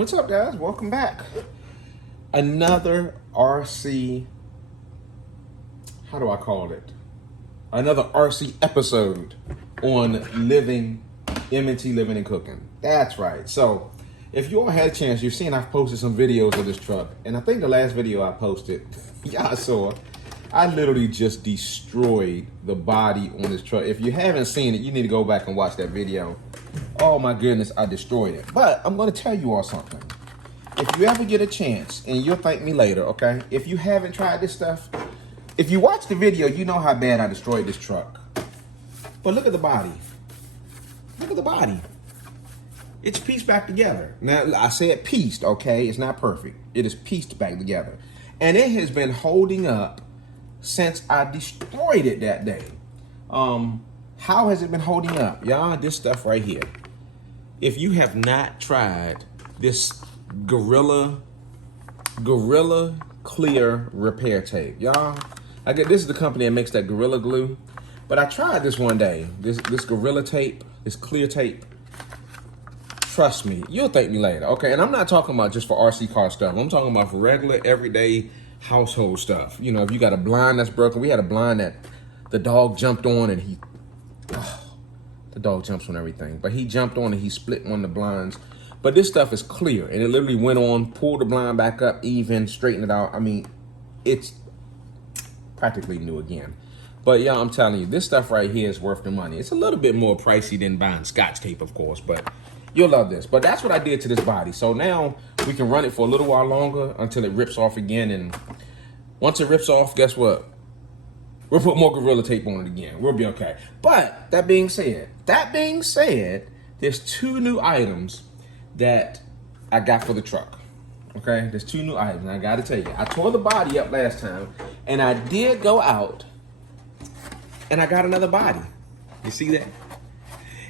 What's up, guys? Welcome back. Another RC, how do I call it? Another RC episode on living, M&T Living and Cooking. That's right. So, if you all had a chance, you've seen I've posted some videos of this truck. And I think the last video I posted, y'all saw, I literally just destroyed the body on this truck. If you haven't seen it, you need to go back and watch that video. Oh my goodness, I destroyed it. But I'm going to tell you all something. If you ever get a chance, and you'll thank me later, okay? If you haven't tried this stuff, if you watch the video, you know how bad I destroyed this truck. But look at the body. Look at the body. It's pieced back together. Now, I said pieced, okay? It's not perfect. It is pieced back together. And it has been holding up since I destroyed it that day. How has it been holding up? Y'all, this stuff right here. If you have not tried this Gorilla Clear repair tape, y'all, this is the company that makes that Gorilla Glue. But I tried this one day, this Gorilla tape, this clear tape. Trust me, you'll thank me later, okay? And I'm not talking about just for RC car stuff. I'm talking about for regular, everyday household stuff. You know, if you got a blind that's broken, we had a blind that the dog jumped on and the dog jumps on everything, but he jumped on and he split one of the blinds. But this stuff is clear, and it literally went on, pulled the blind back up, even, straightened it out. I mean, it's practically new again. But yeah, I'm telling you, this stuff right here is worth the money. It's a little bit more pricey than buying Scotch tape, of course, but you'll love this. But that's what I did to this body. So now we can run it for a little while longer until it rips off again. And once it rips off, guess what? We'll put more Gorilla tape on it again. We'll be okay. But that being said, there's two new items that I got for the truck. Okay, there's two new items. And I got to tell you, I tore the body up last time, and I did go out and I got another body. You see that?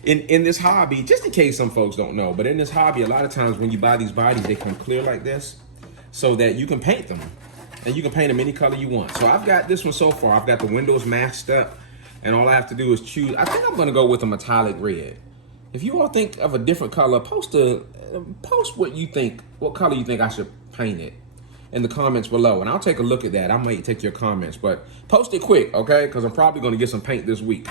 In this hobby, just in case some folks don't know, but in this hobby, a lot of times when you buy these bodies, they come clear like this so that you can paint them. And you can paint them any color you want. So I've got this one so far. I've got the windows masked up, and all I have to do is choose. I think I'm gonna go with a metallic red. If you all think of a different color, post what you think, what color you think I should paint it in the comments below, and I'll take a look at that. I might take your comments, but post it quick, okay? Because I'm probably gonna get some paint this week.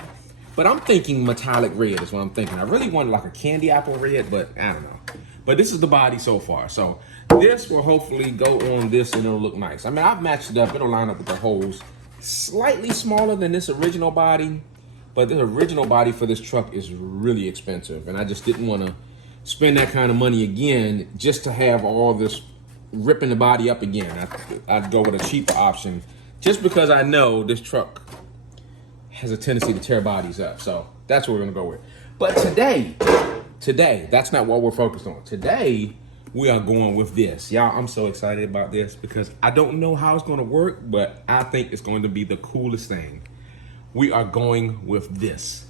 But I'm thinking metallic red is what I'm thinking. I really wanted like a candy apple red, but I don't know. But this is the body so far. So this will hopefully go on this and it'll look nice. I mean, I've matched it up. It'll line up with the holes. Slightly smaller than this original body, but the original body for this truck is really expensive. And I just didn't want to spend that kind of money again just to have all this ripping the body up again. I'd go with a cheaper option just because I know this truck has a tendency to tear bodies up. So that's what we're gonna go with. But today, that's not what we're focused on. Today, we are going with this. Y'all, I'm so excited about this because I don't know how it's gonna work, but I think it's going to be the coolest thing. We are going with this.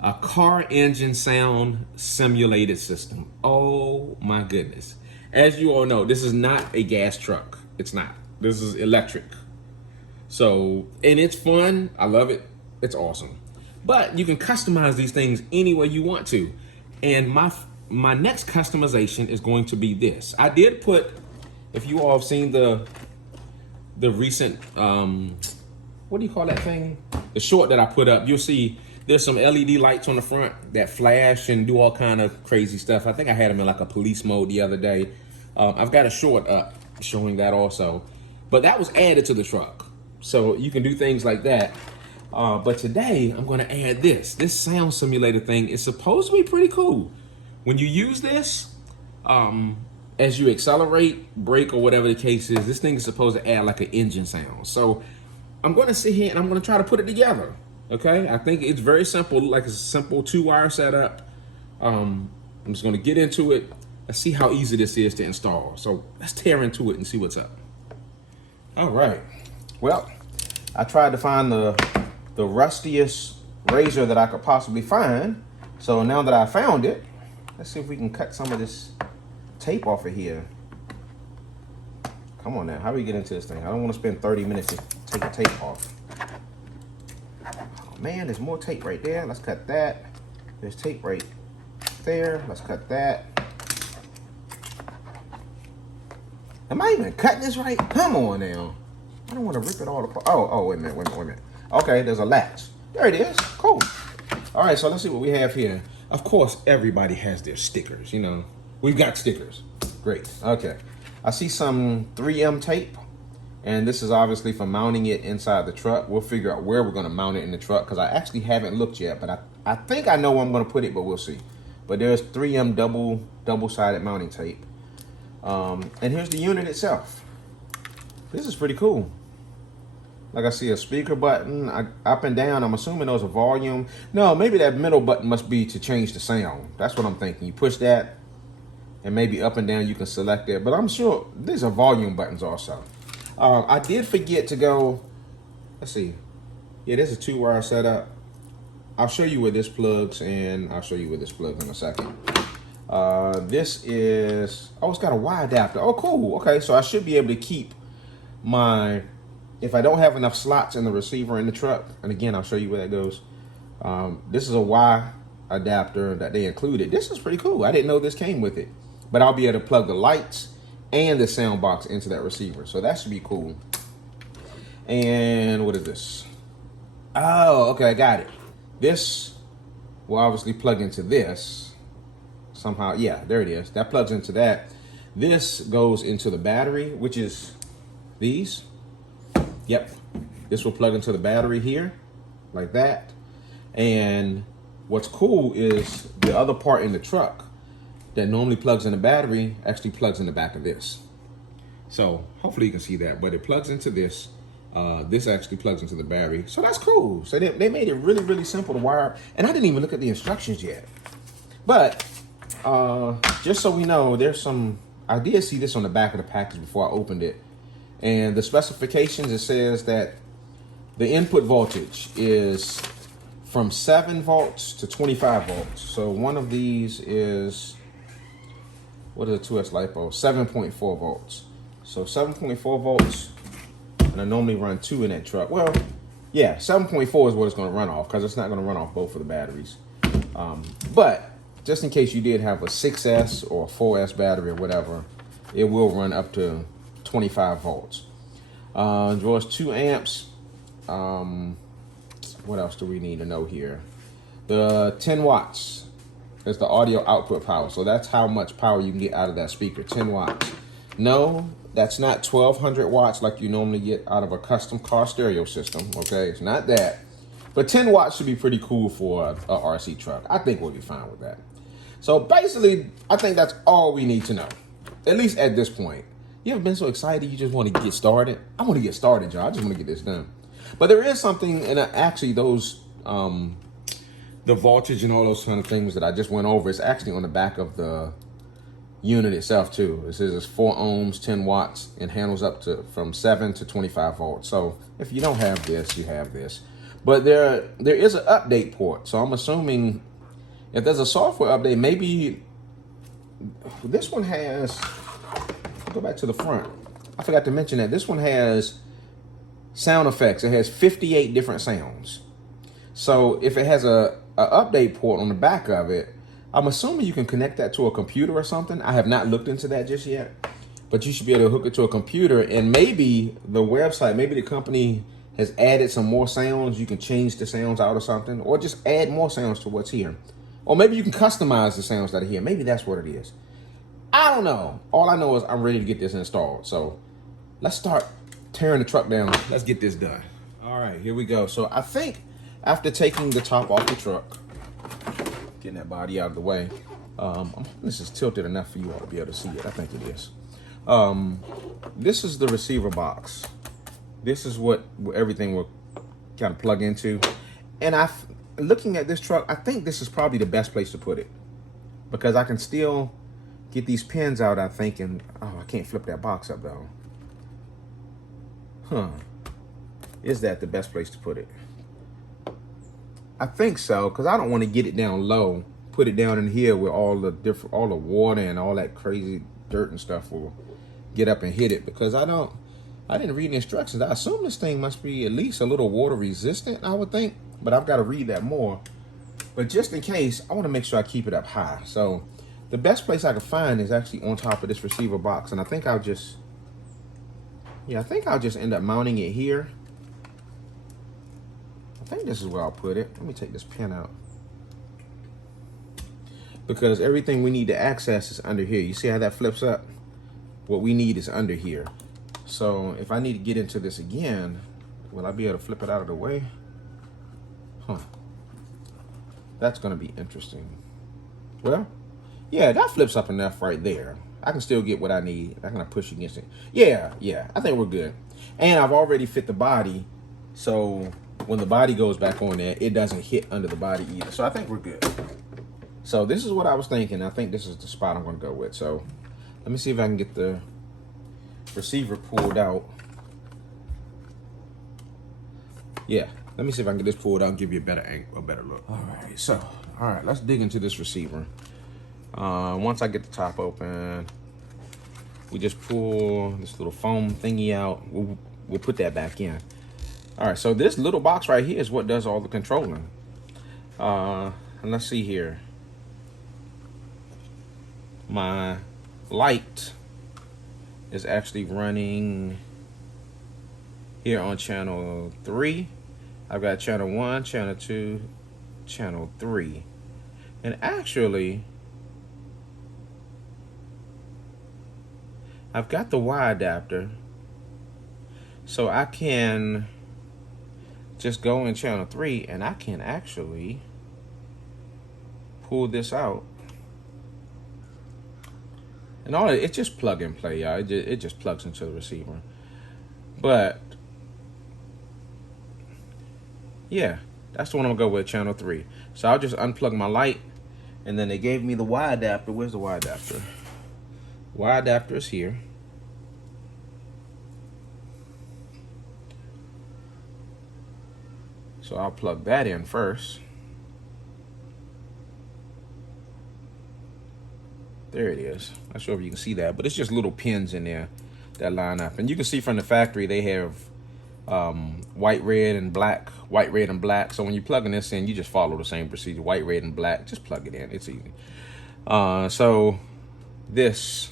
A car engine sound simulated system. Oh my goodness. As you all know, this is not a gas truck. It's not. This is electric. So, and it's fun. I love it. It's awesome. But you can customize these things any way you want to. And my next customization is going to be this. I did put, if you all have seen the recent, what do you call that thing? The short that I put up, you'll see there's some LED lights on the front that flash and do all kind of crazy stuff. I think I had them in like a police mode the other day. I've got a short up showing that also. But that was added to the truck. So you can do things like that. But today I'm gonna add this. This sound simulator thing is supposed to be pretty cool. When you use this, as you accelerate, brake, or whatever the case is, this thing is supposed to add like an engine sound. So I'm gonna sit here and I'm gonna try to put it together. Okay, I think it's very simple, like it's a simple 2-wire setup. I'm just gonna get into it. Let's see how easy this is to install. So let's tear into it and see what's up. All right, well, I tried to find the rustiest razor that I could possibly find. So now that I found it, let's see if we can cut some of this tape off of here. Come on now, how do we get into this thing? I don't want to spend 30 minutes to take the tape off. Oh man, there's more tape right there. Let's cut that. There's tape right there. Let's cut that. Am I even cutting this right? Come on now. I don't want to rip it all apart. Oh, wait a minute. Okay, there's a latch. There it is. Cool. All right, so let's see what we have here. Of course, everybody has their stickers, you know. We've got stickers. Great. Okay. I see some 3M tape, and this is obviously for mounting it inside the truck. We'll figure out where we're going to mount it in the truck because I actually haven't looked yet, but I think I know where I'm going to put it, but we'll see. But there's 3M double-sided mounting tape. And here's the unit itself. This is pretty cool. Like I see a speaker button, up and down. I'm assuming those are volume. No, maybe that middle button must be to change the sound. That's what I'm thinking. You push that, and maybe up and down you can select it. But I'm sure these are volume buttons also. I did forget to go, let's see. Yeah, there's a 2-wire setup. I'll show you where this plugs, and I'll show you where this plugs in a second. This is, oh, it's got a Y adapter. Oh, cool. Okay, so I should be able to keep my, if I don't have enough slots in the receiver in the truck, and again, I'll show you where that goes. This is a Y adapter that they included. This is pretty cool. I didn't know this came with it, but I'll be able to plug the lights and the sound box into that receiver. So that should be cool. And what is this? Oh, okay, I got it. This will obviously plug into this somehow. Yeah, there it is. That plugs into that. This goes into the battery, which is these. Yep, this will plug into the battery here, like that. And what's cool is the other part in the truck that normally plugs in the battery actually plugs in the back of this. So hopefully you can see that, but it plugs into this. This actually plugs into the battery. So that's cool. So they made it really, really simple to wire. And I didn't even look at the instructions yet. But just so we know, there's some, I did see this on the back of the package before I opened it. And the specifications, it says that the input voltage is from 7 volts to 25 volts. So one of these is, what is a 2S LiPo? 7.4 volts. So 7.4 volts, and I normally run 2 in that truck. Well, yeah, 7.4 is what it's going to run off because it's not going to run off both of the batteries. But just in case you did have a 6S or a 4S battery or whatever, it will run up to 25 volts. Draws 2 amps. What else do we need to know here? The 10 watts is the audio output power. So that's how much power you can get out of that speaker, 10 watts. No, that's not 1200 watts like you normally get out of a custom car stereo system, okay? It's not that. But 10 watts should be pretty cool for a RC truck. I think we'll be fine with that. So basically, I think that's all we need to know, at least at this point. You ever been so excited you just want to get started? I want to get started, y'all. I just want to get this done. But there is something, and actually those, the voltage and all those kind of things that I just went over, it's actually on the back of the unit itself too. It says it's 4 ohms, 10 watts, and handles up to from 7 to 25 volts. So if you don't have this, you have this. But there is an update port. So I'm assuming if there's a software update, maybe this one has, go back to the front. I forgot to mention that this one has sound effects. It has 58 different sounds. So if it has a update port on the back of it, I'm assuming you can connect that to a computer or something. I have not looked into that just yet, but you should be able to hook it to a computer, and maybe the website, maybe the company has added some more sounds. You can change the sounds out or something, or just add more sounds to what's here. Or maybe you can customize the sounds that are here. Maybe that's what it is. I don't know. All I know is I'm ready to get this installed. So let's start tearing the truck down. Let's get this done. All right, here we go. So I think after taking the top off the truck, getting that body out of the way, this is tilted enough for you all to be able to see it. I think it is. This is the receiver box. This is what everything will kind of plug into. And looking at this truck, I think this is probably the best place to put it because I can still get these pins out, I think, and oh, I can't flip that box up though. Huh. Is that the best place to put it? I think so, because I don't want to get it down low, put it down in here where all the water and all that crazy dirt and stuff will get up and hit it, because I didn't read the instructions. I assume this thing must be at least a little water resistant, I would think, but I've got to read that more. But just in case, I want to make sure I keep it up high. So the best place I can find is actually on top of this receiver box, and I think I'll just Yeah, I think I'll just end up mounting it here. I think this is where I'll put it. Let me take this pin out. Because everything we need to access is under here. You see how that flips up? What we need is under here. So if I need to get into this again, will I be able to flip it out of the way? Huh. That's gonna be interesting. Well, yeah, that flips up enough right there. I can still get what I need. I'm gonna push against it. Yeah, I think we're good. And I've already fit the body, so when the body goes back on there, it doesn't hit under the body either. So I think we're good. So this is what I was thinking. I think this is the spot I'm gonna go with. So let me see if I can get the receiver pulled out. Yeah, let me see if I can get this pulled out and give you a better angle, a better look. All right, let's dig into this receiver. Once I get the top open, we just pull this little foam thingy out. We'll put that back in. All right, so this little box right here is what does all the controlling. And let's see here. My light is actually running here on channel 3. I've got channel 1, channel 2, channel 3. And actually, I've got the Y adapter, so I can just go in channel 3 and I can actually pull this out. And all it's just plug and play, y'all. It just plugs into the receiver. But yeah, that's the one I'm gonna go with, channel 3. So I'll just unplug my light, and then they gave me the Y adapter. Where's the Y adapter? Y adapter is here. So I'll plug that in first. There it is. Not sure if you can see that, but it's just little pins in there that line up. And you can see from the factory they have white, red, and black. White, red, and black. So when you're plugging this in, you just follow the same procedure. White, red, and black. Just plug it in. It's easy. So this,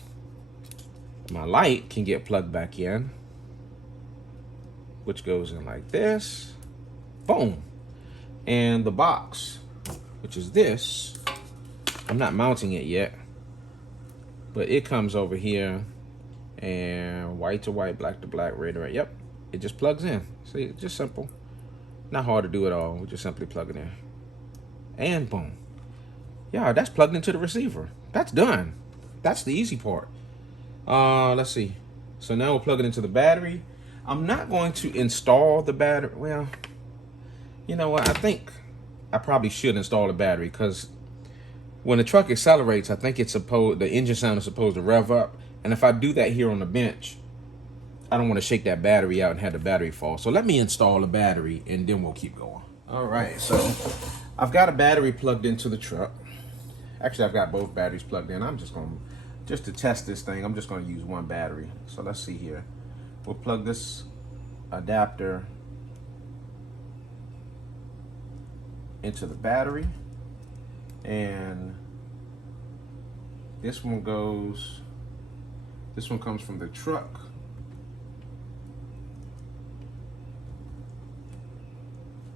my light can get plugged back in, which goes in like this. Boom. And the box, which is this, I'm not mounting it yet, but it comes over here, and white to white, black to black, red to red. Yep, it just plugs in. See, it's just simple. Not hard to do at all. We just simply plug it in. And boom. Yeah, that's plugged into the receiver. That's done. That's the easy part. Let's see. So now we'll plug it into the battery. I'm not going to install the battery. Well, you know what? I think I probably should install the battery, because when the truck accelerates, I think the engine sound is supposed to rev up. And if I do that here on the bench, I don't want to shake that battery out and have the battery fall. So let me install the battery and then we'll keep going. All right, so I've got a battery plugged into the truck. Actually, I've got both batteries plugged in. Just to test this thing, I'm just going to use one battery. So let's see here. We'll plug this adapter into the battery. And this one comes from the truck.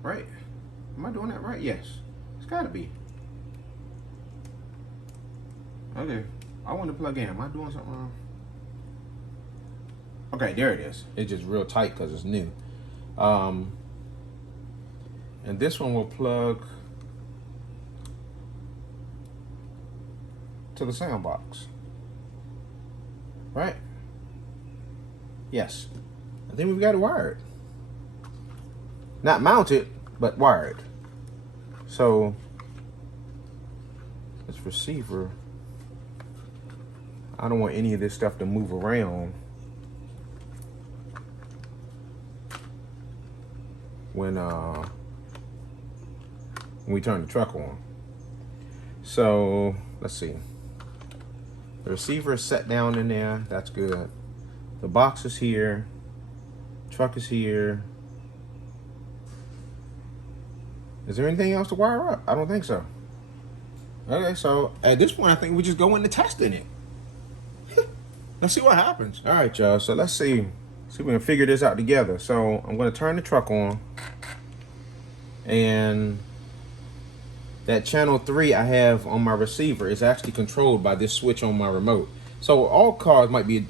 Right? Am I doing that right? Yes. It's gotta be. Okay. I want to plug in. Am I doing something wrong? Okay, there it is. It's just real tight because it's new. And this one will plug to the sound box. Right? Yes. I think we've got it wired. Not mounted, but wired. So this receiver, I don't want any of this stuff to move around when we turn the truck on. So let's see. The receiver is set down in there. That's good. The box is here. Truck is here. Is there anything else to wire up? I don't think so. Okay, so at this point, I think we just go into testing it. Let's see what happens. All right, y'all. So let's see. See if we can figure this out together. So I'm going to turn the truck on. And that channel 3 I have on my receiver is actually controlled by this switch on my remote. So all cars might be,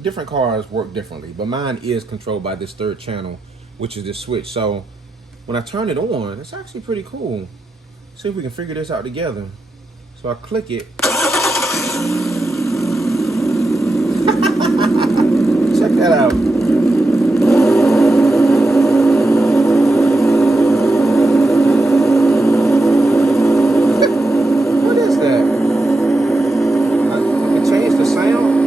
different cars work differently, but mine is controlled by this third channel, which is this switch. So when I turn it on, it's actually pretty cool. See if we can figure this out together. So I click it. Check that out. What is that? I can change the sound.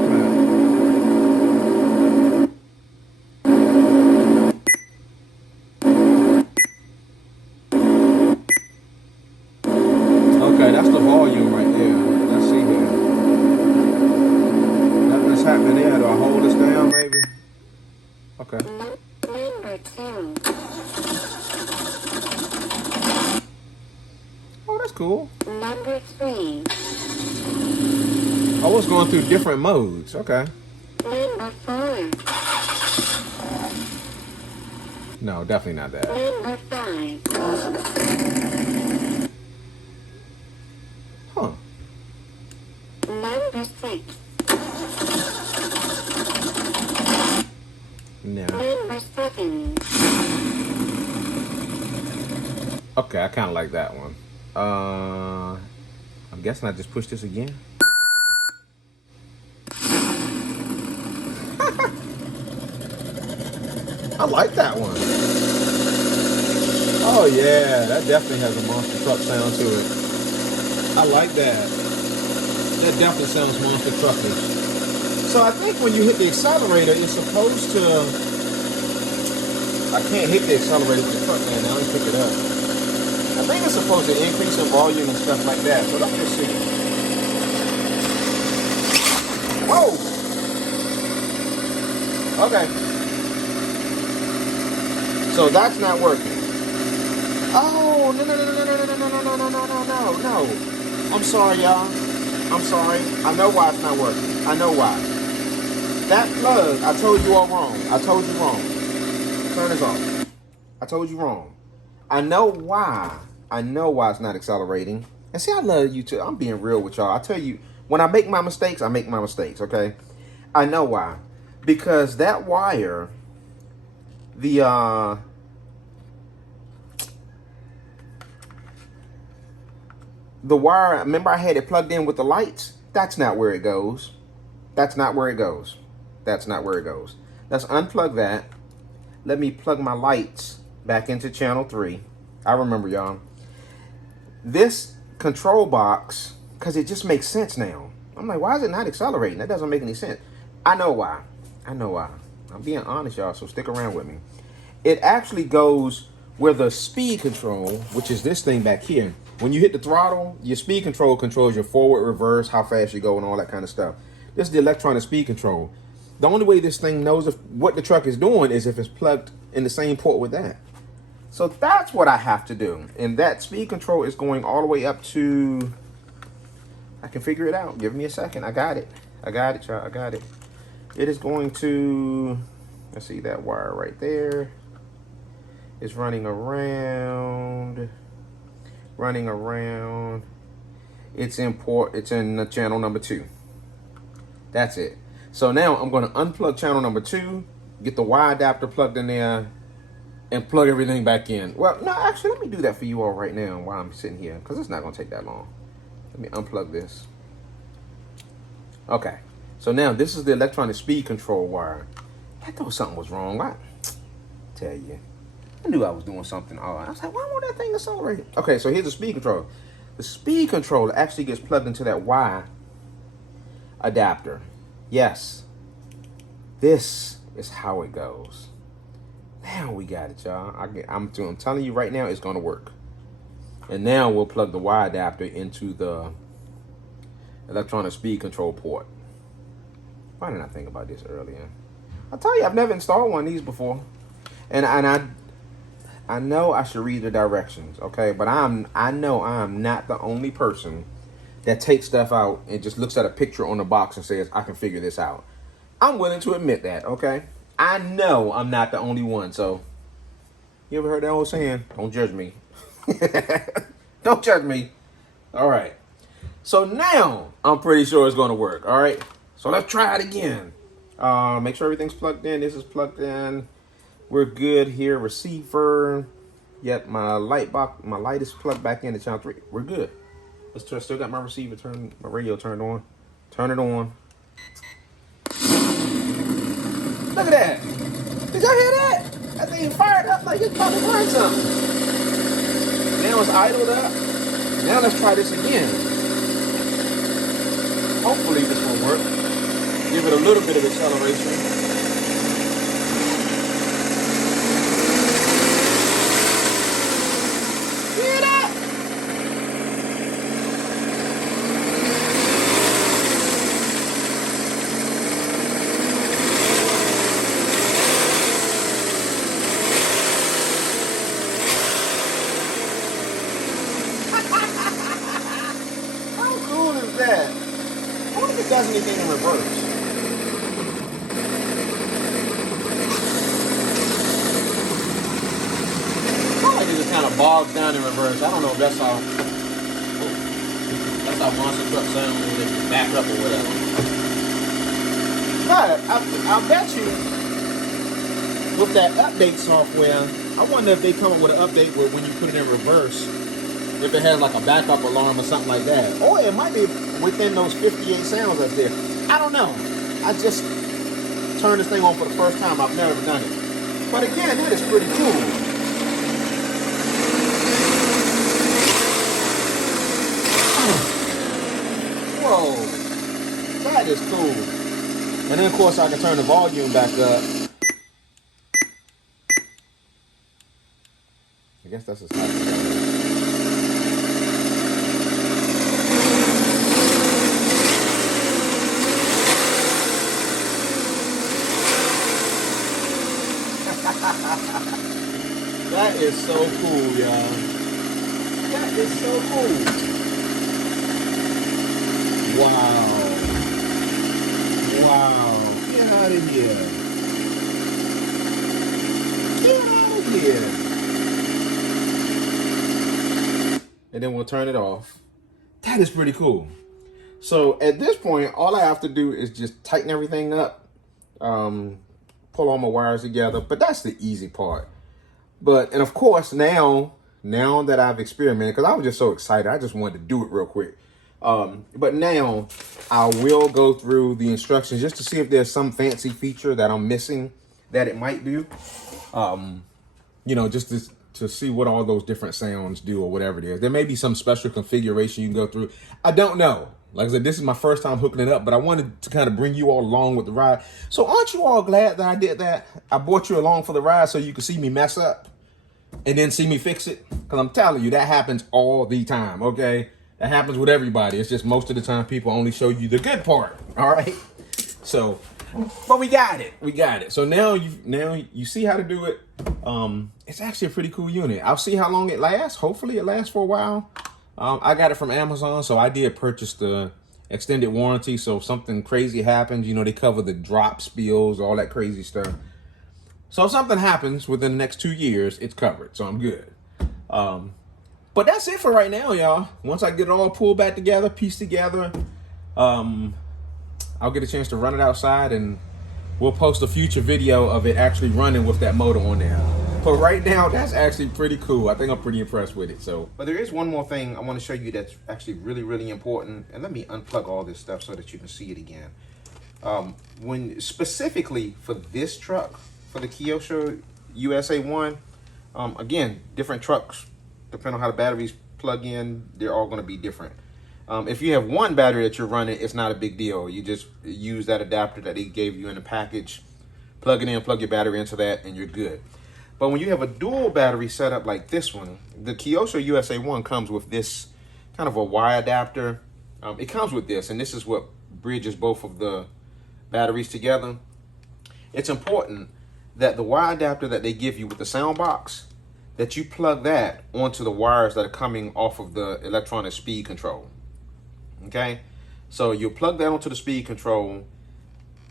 Okay, that's the volume right there. Let's see here. Nothing's happening there. Do I hold this down maybe? Okay. Number 2. Oh, that's cool. Number 3. Oh, it's going through different modes. Okay. Number 4. No, definitely not that. Number 5. Huh. Number 6. No. Number 7. Okay, I kind of like that one. I'm guessing I just push this again. I like that one. Oh yeah, that definitely has a monster truck sound to it. I like that. That definitely sounds monster truckish. So I think when you hit the accelerator, it's supposed to... I can't hit the accelerator with the truck, man. Now let me pick it up. I think it's supposed to increase in volume and stuff like that. So let's just see. Whoa! Okay. So that's not working. Oh, no. I'm sorry, y'all. I'm sorry. I know why it's not working. I know why. That plug, I told you all wrong. I told you wrong. Turn this off. I told you wrong. I know why. I know why it's not accelerating. And see, I love you too. I'm being real with y'all. I tell you, when I make my mistakes, I make my mistakes, okay? I know why. Because that wire, the wire, remember I had it plugged in with the lights? That's not where it goes. That's not where it goes. That's not where it goes. Let's unplug that. Let me plug my lights back into channel 3. I remember, y'all. This control box, because it just makes sense now. I'm like, why is it not accelerating? That doesn't make any sense. I know why. I know why. I'm being honest, y'all, so stick around with me. It actually goes where the speed control, which is this thing back here. When you hit the throttle, your speed control controls your forward, reverse, how fast you go, and all that kind of stuff. This is the electronic speed control. The only way this thing knows what the truck is doing is if it's plugged in the same port with that. So that's what I have to do. And that speed control is going all the way up to... I can figure it out. Give me a second. I got it. I got it, y'all. I got it. It is going to... Let's see that wire right there. It's running around. Running around. It's in channel number 2. That's it. So now I'm going to unplug channel number 2, get the Y adapter plugged in there, and plug everything back in. Well, no, actually, let me do that for you all right now while I'm sitting here, because it's not going to take that long. Let me unplug this. Okay. So now this is the electronic speed control wire. I thought something was wrong. I tell you. I knew I was doing something odd. I was like, why won't that thing accelerate? Okay, so here's the speed controller. The speed controller actually gets plugged into that Y adapter. Yes. This is how it goes. Now we got it, y'all. I'm telling you right now, it's going to work. And now we'll plug the Y adapter into the electronic speed control port. Why didn't I think about this earlier? I tell you, I've never installed one of these before. And I know I should read the directions, okay? But I know I'm not the only person that takes stuff out and just looks at a picture on the box and says, I can figure this out. I'm willing to admit that, okay? I know I'm not the only one. So, you ever heard that old saying? Don't judge me. Don't judge me. All right. So now I'm pretty sure it's going to work. All right. So let's try it again. Make sure everything's plugged in. This is plugged in. We're good here. Receiver. Yep, my light is plugged back in to channel 3. We're good. Let's try. Still got my receiver turned, my radio turned on. Turn it on. Look at that. Did y'all hear that? That thing fired up like it's about to burn something. Now it's idled up. Now let's try this again. Hopefully this will work. Give it a little bit of acceleration. Hear that? How cool is that? I wonder if it does anything in reverse. It just kind of bogs down in reverse. I don't know if that's how monster truck sounds when they back up or whatever. But I'll bet you with that update software, I wonder if they come up with an update where when you put it in reverse, if it has like a backup alarm or something like that. Or it might be within those 58 sounds up there. I don't know. I just turned this thing on for the first time. I've never done it. But again, that is pretty cool. Whoa, that is cool. And then of course I can turn the volume back up. I guess that's as high as it goes. That is so cool, y'all. That is so cool. Wow. Wow. Get out of here. Get out of here. And then we'll turn it off. That is pretty cool. So at this point, all I have to do is just tighten everything up. Pull all my wires together. But that's the easy part. And of course, now that I've experimented, because I was just so excited, I just wanted to do it real quick. But now I will go through the instructions just to see if there's some fancy feature that I'm missing that it might do. Just to see what all those different sounds do or whatever it is. There may be some special configuration you can go through. I don't know. Like I said, this is my first time hooking it up, but I wanted to kind of bring you all along with the ride. So aren't you all glad that I did that? I brought you along for the ride so you could see me mess up and then see me fix it. Because I'm telling you, that happens all the time, okay? That happens with everybody. It's just most of the time people only show you the good part, all right? So, but we got it. We got it. So now you see how to do it. It's actually a pretty cool unit. I'll see how long it lasts. Hopefully it lasts for a while. I got it from Amazon, so I did purchase the extended warranty. So if something crazy happens, they cover the drop spills, all that crazy stuff. So if something happens within the next 2 years, it's covered. So I'm good. But that's it for right now, y'all. Once I get it all pulled back together, pieced together, I'll get a chance to run it outside and we'll post a future video of it actually running with that motor on there. But right now, that's actually pretty cool. I think I'm pretty impressed with it. But there is one more thing I want to show you that's actually really, really important. And let me unplug all this stuff so that you can see it again. When specifically for this truck, for the Kyosho USA 1, again, different trucks, depending on how the batteries plug in, they're all going to be different. If you have one battery that you're running, it's not a big deal. You just use that adapter that they gave you in the package, plug it in, plug your battery into that, and you're good. But when you have a dual battery setup like this one, the Kyosho USA 1 comes with this kind of a Y adapter. It comes with this, and this is what bridges both of the batteries together. It's important that the Y adapter that they give you with the sound box, that you plug that onto the wires that are coming off of the electronic speed control. Okay, so you'll plug that onto the speed control,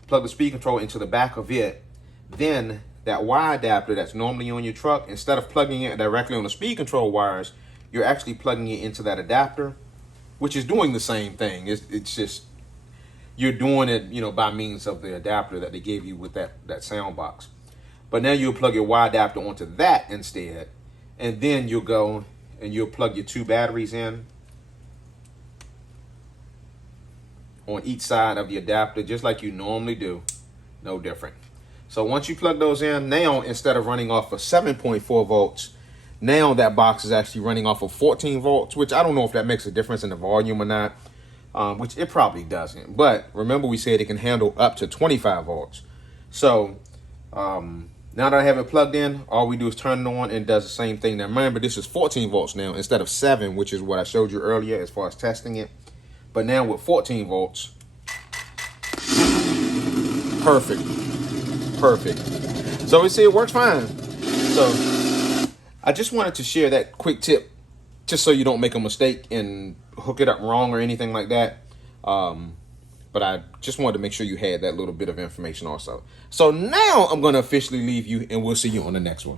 plug the speed control into the back of it, then that Y adapter that's normally on your truck, instead of plugging it directly on the speed control wires, you're actually plugging it into that adapter, which is doing the same thing. It's just you're doing it, you know, by means of the adapter that they gave you with that sound box. But now you'll plug your Y adapter onto that instead, and then you'll go and you'll plug your 2 batteries in on each side of the adapter, just like you normally do. No different. So once you plug those in, now instead of running off of 7.4 volts, now that box is actually running off of 14 volts, which I don't know if that makes a difference in the volume or not, which it probably doesn't. But remember, we said it can handle up to 25 volts. So now that I have it plugged in, all we do is turn it on and it does the same thing. Now remember, this is 14 volts now instead of 7, which is what I showed you earlier as far as testing it. But now with 14 volts, perfect. So we see it works fine. So I just wanted to share that quick tip, just so you don't make a mistake and hook it up wrong or anything like that. But I just wanted to make sure you had that little bit of information also. So now I'm going to officially leave you, and we'll see you on the next one.